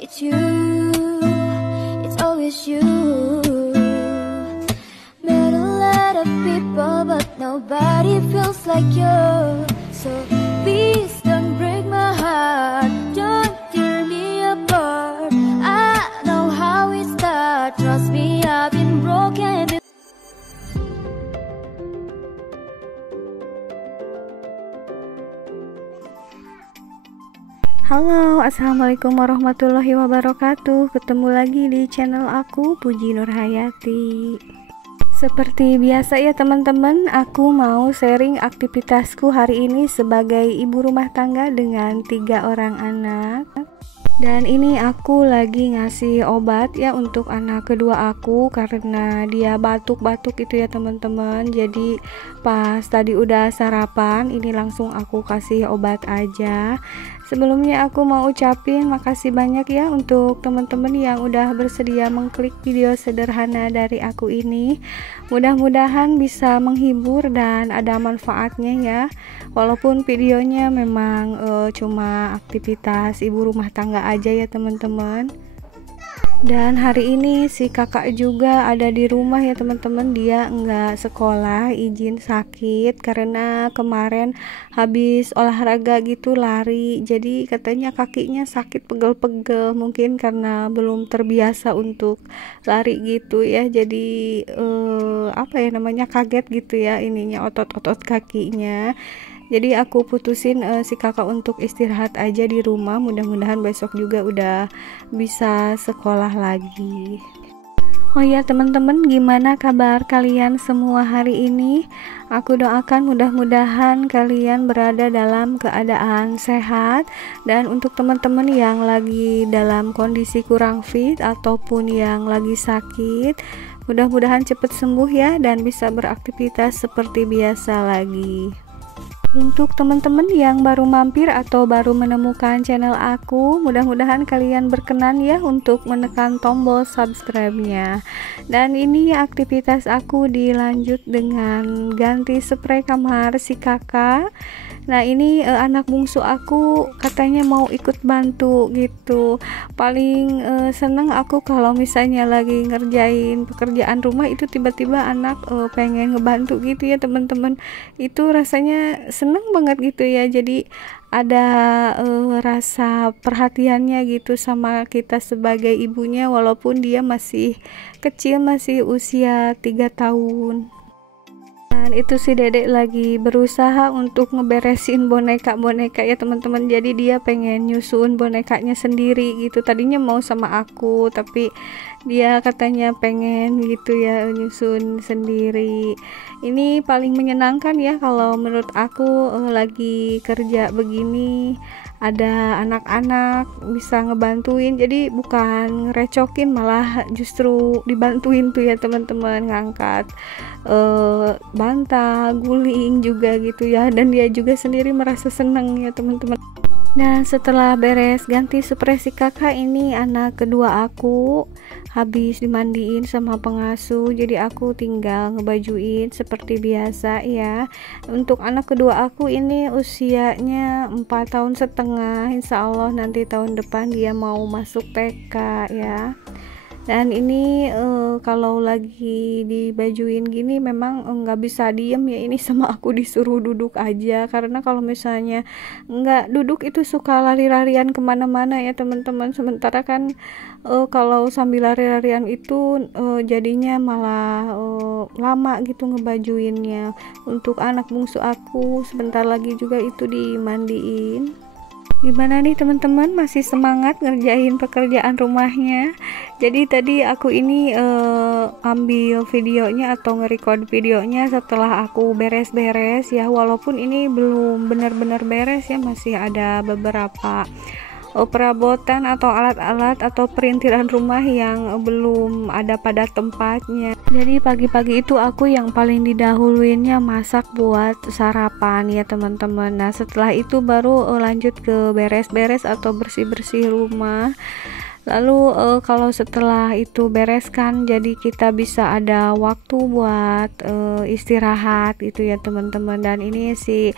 It's you, it's always you. Met a lot of people, but nobody feels like you. So please don't break my heart, don't tear me apart. I know how it starts, trust me, I've been broken before. Halo, assalamualaikum warahmatullahi wabarakatuh. Ketemu lagi di channel aku, Puji Nurhayati. Seperti biasa ya teman-teman, aku mau sharing aktivitasku hari ini sebagai ibu rumah tangga dengan 3 orang anak. Dan ini aku lagi ngasih obat ya untuk anak kedua aku karena dia batuk-batuk itu ya teman-teman. Jadi pas tadi udah sarapan, ini langsung aku kasih obat aja. Sebelumnya aku mau ucapin makasih banyak ya untuk teman-teman yang udah bersedia mengklik video sederhana dari aku ini. Mudah-mudahan bisa menghibur dan ada manfaatnya ya. Walaupun videonya memang cuma aktivitas ibu rumah tangga aja ya teman-teman. Dan hari ini si kakak juga ada di rumah ya teman-teman. Dia nggak sekolah, izin sakit karena kemarin habis olahraga gitu lari, jadi katanya kakinya sakit, pegel-pegel, mungkin karena belum terbiasa untuk lari gitu ya. Jadi apa ya namanya, kaget gitu ya ininya, otot-otot kakinya. Jadi aku putusin si kakak untuk istirahat aja di rumah. Mudah-mudahan besok juga udah bisa sekolah lagi. Oh ya teman-teman, gimana kabar kalian semua hari ini? Aku doakan mudah-mudahan kalian berada dalam keadaan sehat. Dan untuk teman-teman yang lagi dalam kondisi kurang fit ataupun yang lagi sakit, mudah-mudahan cepat sembuh ya dan bisa beraktivitas seperti biasa lagi. Untuk teman-teman yang baru mampir atau baru menemukan channel aku, mudah-mudahan kalian berkenan ya untuk menekan tombol subscribe-nya. Dan ini aktivitas aku dilanjut dengan ganti spray kamar si kakak. Nah ini anak bungsu aku katanya mau ikut bantu gitu. Paling seneng aku kalau misalnya lagi ngerjain pekerjaan rumah itu tiba-tiba anak pengen ngebantu gitu ya teman-teman. Itu rasanya seneng banget gitu ya. Jadi ada rasa perhatiannya gitu sama kita sebagai ibunya, walaupun dia masih kecil, masih usia 3 tahun. Dan itu si dedek lagi berusaha untuk ngeberesin boneka-boneka ya teman-teman. Jadi dia pengen nyusun bonekanya sendiri gitu. Tadinya mau sama aku, tapi dia katanya pengen gitu ya nyusun sendiri. Ini paling menyenangkan ya kalau menurut aku, lagi kerja begini ada anak-anak bisa ngebantuin, jadi bukan ngerecokin, malah justru dibantuin tuh ya teman-teman, ngangkat bantal, guling juga gitu ya. Dan dia juga sendiri merasa senang ya teman-teman. Nah setelah beres ganti spray si kakak, ini anak kedua aku habis dimandiin sama pengasuh, jadi aku tinggal ngebajuin seperti biasa ya. Untuk anak kedua aku ini usianya 4 tahun setengah, insya Allah nanti tahun depan dia mau masuk TK ya. Dan ini kalau lagi dibajuin gini memang nggak bisa diem ya, ini sama aku disuruh duduk aja, karena kalau misalnya nggak duduk itu suka lari-larian kemana-mana ya teman-teman. Sementara kan kalau sambil lari-larian itu jadinya malah lama gitu ngebajuinnya. Untuk anak bungsu aku sebentar lagi juga itu dimandiin. Gimana nih teman-teman, masih semangat ngerjain pekerjaan rumahnya? Jadi tadi aku ini ambil videonya atau nge-record videonya setelah aku beres-beres ya. Walaupun ini belum benar-benar beres ya, masih ada beberapa perabotan atau alat-alat atau perintilan rumah yang belum ada pada tempatnya. Jadi pagi-pagi itu aku yang paling didahuluinnya masak buat sarapan ya teman-teman. Nah setelah itu baru lanjut ke beres-beres atau bersih-bersih rumah. Lalu kalau setelah itu bereskan, jadi kita bisa ada waktu buat istirahat gitu ya teman-teman. Dan ini si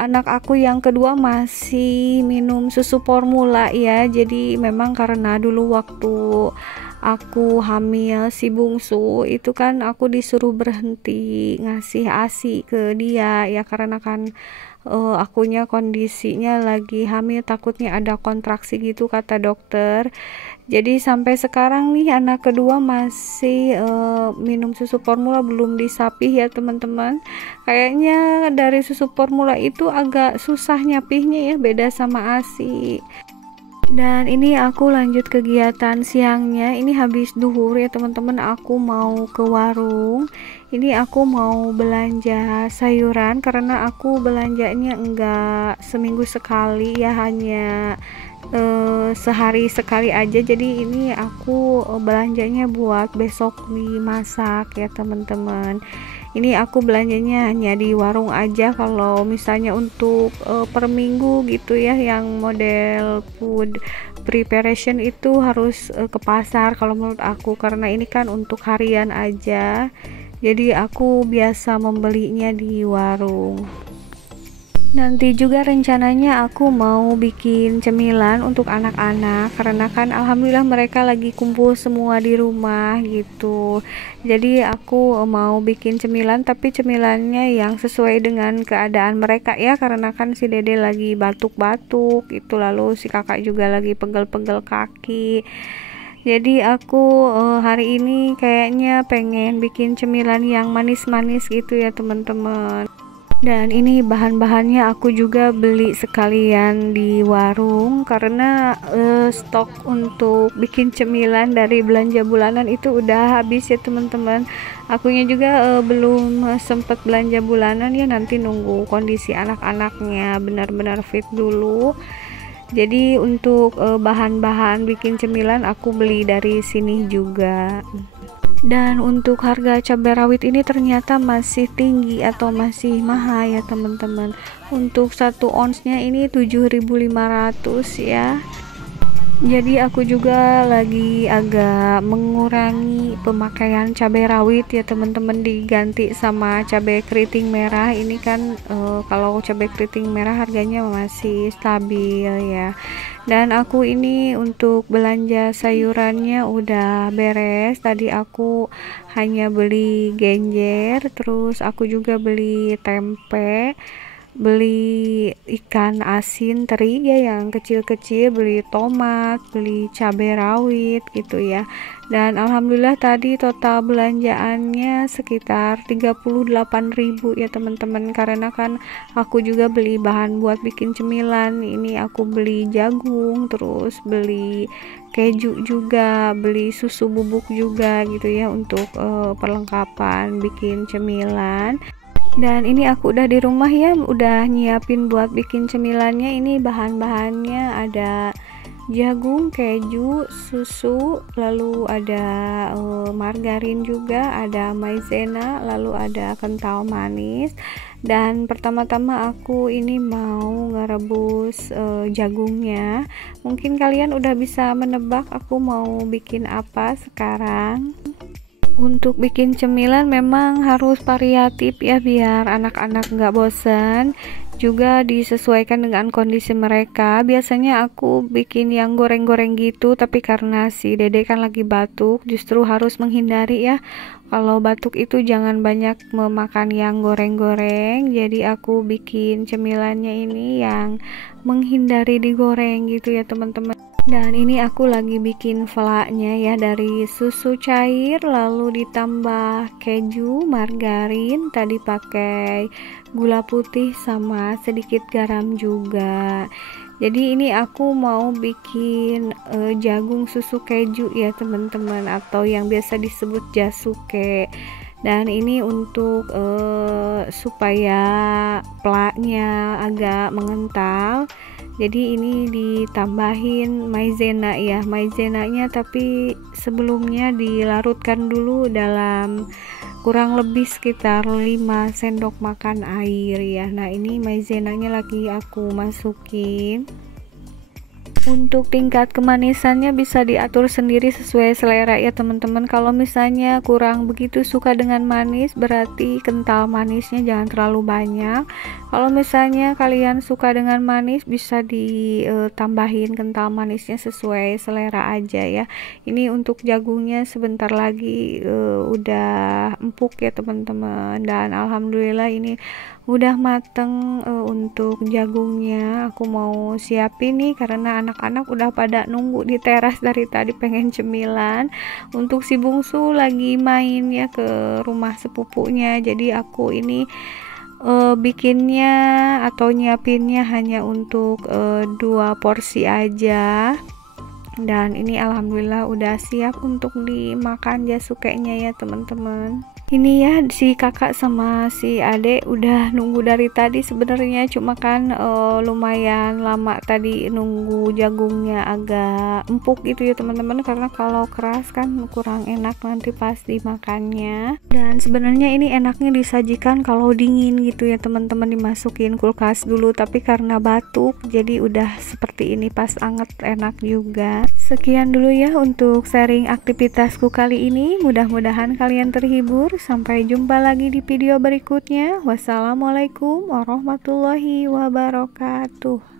anak aku yang kedua masih minum susu formula ya. Jadi memang karena dulu waktu aku hamil si bungsu itu kan aku disuruh berhenti ngasih ASI ke dia ya, karena kan akunya kondisinya lagi hamil, takutnya ada kontraksi gitu kata dokter. Jadi sampai sekarang nih anak kedua masih minum susu formula, belum disapih ya teman-teman. Kayaknya dari susu formula itu agak susah nyapihnya ya, beda sama ASI. Dan ini aku lanjut kegiatan siangnya. Ini habis duhur ya teman-teman, aku mau ke warung. Ini aku mau belanja sayuran karena aku belanjanya enggak seminggu sekali ya, hanya sehari sekali aja. Jadi ini aku belanjanya buat besok dimasak ya teman-teman. Ini aku belanjanya hanya di warung aja. Kalau misalnya untuk per minggu gitu ya, yang model food preparation itu harus ke pasar kalau menurut aku, karena ini kan untuk harian aja. Jadi aku biasa membelinya di warung. Nanti juga rencananya aku mau bikin cemilan untuk anak-anak, karena kan alhamdulillah mereka lagi kumpul semua di rumah gitu. Jadi aku mau bikin cemilan, tapi cemilannya yang sesuai dengan keadaan mereka ya, karena kan si dede lagi batuk-batuk itu, lalu si kakak juga lagi pegel-pegel kaki. Jadi aku hari ini kayaknya pengen bikin cemilan yang manis-manis gitu ya teman-teman. Dan ini bahan-bahannya aku juga beli sekalian di warung, karena stok untuk bikin cemilan dari belanja bulanan itu udah habis ya teman-teman. Akunya juga belum sempat belanja bulanan ya, nanti nunggu kondisi anak-anaknya benar-benar fit dulu. Jadi untuk bahan-bahan bikin cemilan aku beli dari sini juga. Dan untuk harga cabai rawit ini ternyata masih tinggi atau masih mahal ya teman-teman. Untuk 1 onsnya ini 7.500 ya. Jadi aku juga lagi agak mengurangi pemakaian cabai rawit ya teman-teman, diganti sama cabai keriting merah. Ini kan kalau cabai keriting merah harganya masih stabil ya. Dan aku ini untuk belanja sayurannya udah beres. Tadi aku hanya beli genjer, terus aku juga beli tempe, beli ikan asin teri ya yang kecil-kecil, beli tomat, beli cabai rawit gitu ya. Dan alhamdulillah tadi total belanjaannya sekitar 38.000 ya teman-teman, karena kan aku juga beli bahan buat bikin cemilan. Ini aku beli jagung, terus beli keju juga, beli susu bubuk juga gitu ya untuk perlengkapan bikin cemilan. Dan ini aku udah di rumah ya, udah nyiapin buat bikin cemilannya. Ini bahan-bahannya ada jagung, keju, susu, lalu ada margarin juga, ada maizena, lalu ada kental manis. Dan pertama-tama aku ini mau ngerebus jagungnya. Mungkin kalian udah bisa menebak aku mau bikin apa sekarang. Untuk bikin cemilan memang harus variatif ya, biar anak-anak nggak bosan, juga disesuaikan dengan kondisi mereka. Biasanya aku bikin yang goreng-goreng gitu, tapi karena si dede kan lagi batuk, justru harus menghindari ya. Kalau batuk itu jangan banyak memakan yang goreng-goreng. Jadi aku bikin cemilannya ini yang menghindari digoreng gitu ya teman-teman. Dan ini aku lagi bikin vlaknya ya, dari susu cair lalu ditambah keju, margarin, tadi pakai gula putih sama sedikit garam juga. Jadi ini aku mau bikin jagung susu keju ya teman-teman, atau yang biasa disebut jasuke. Dan ini untuk supaya plaknya agak mengental, jadi ini ditambahin maizena ya, maizenanya tapi sebelumnya dilarutkan dulu dalam kurang lebih sekitar 5 sendok makan air ya. Nah ini maizenanya lagi aku masukin. Untuk tingkat kemanisannya bisa diatur sendiri sesuai selera ya teman-teman. Kalau misalnya kurang begitu suka dengan manis, berarti kental manisnya jangan terlalu banyak. Kalau misalnya kalian suka dengan manis, bisa ditambahin kental manisnya sesuai selera aja ya. Ini untuk jagungnya sebentar lagi udah empuk ya teman-teman, dan alhamdulillah ini udah mateng. Untuk jagungnya aku mau siapin nih karena anak-anak udah pada nunggu di teras dari tadi pengen cemilan. Untuk si bungsu lagi main ya ke rumah sepupunya, jadi aku ini bikinnya atau nyiapinnya hanya untuk 2 porsi aja. Dan ini alhamdulillah udah siap untuk dimakan jasukenya ya teman-teman. Ini ya si kakak sama si adek udah nunggu dari tadi sebenarnya, cuma kan lumayan lama tadi nunggu jagungnya agak empuk gitu ya teman-teman, karena kalau keras kan kurang enak nanti pas dimakannya. Dan sebenarnya ini enaknya disajikan kalau dingin gitu ya teman-teman, dimasukin kulkas dulu, tapi karena batuk jadi udah seperti ini pas anget enak juga. Sekian dulu ya untuk sharing aktivitasku kali ini, mudah-mudahan kalian terhibur. Sampai jumpa lagi di video berikutnya. Wassalamualaikum warahmatullahi wabarakatuh.